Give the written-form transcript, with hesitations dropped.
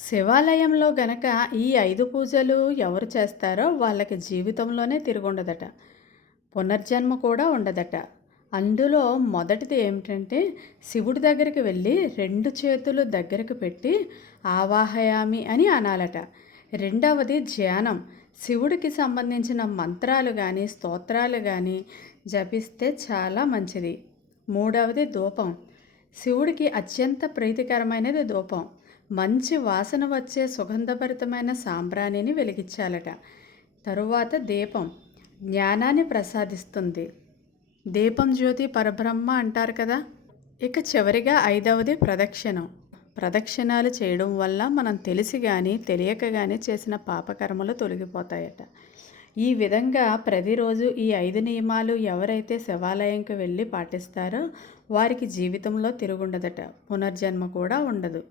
శివాలయంలో గనక ఈ 5 పూజలు ఎవరు చేస్తారో వాళ్ళకి జీవితంలోనే తిరుగుండదట. పునర్జన్మ కూడా ఉండదట. అందులో మొదటిది ఏమిటంటే శివుడి దగ్గరికి వెళ్ళి 2 చేతులు దగ్గరకు పెట్టి ఆవాహయామి అని అనాలట. రెండవది ధ్యానం. శివుడికి సంబంధించిన మంత్రాలు గాని, స్తోత్రాలు గాని జపిస్తే చాలా మంచిది. మూడవది ధూపం. శివుడికి అత్యంత ప్రీతికరమైనది ధూపం. మంచి వాసన వచ్చే సుగంధభరితమైన సాంబ్రాణిని వెలిగించాలట. తరువాత దీపం జ్ఞానాన్ని ప్రసాదిస్తుంది. దీపం జ్యోతి పరబ్రహ్మ అంటారు కదా. ఇక చివరిగా 5వది ప్రదక్షిణం. ప్రదక్షిణాలు చేయడం వల్ల మనం తెలిసి కానీ తెలియక కానీ చేసిన పాపకర్మలు తొలగిపోతాయట. ఈ విధంగా ప్రతిరోజు ఈ 5 నియమాలు ఎవరైతే శివాలయంకి వెళ్ళి పాటిస్తారో వారికి జీవితంలో తిరుగుండదట. పునర్జన్మ కూడా ఉండదు.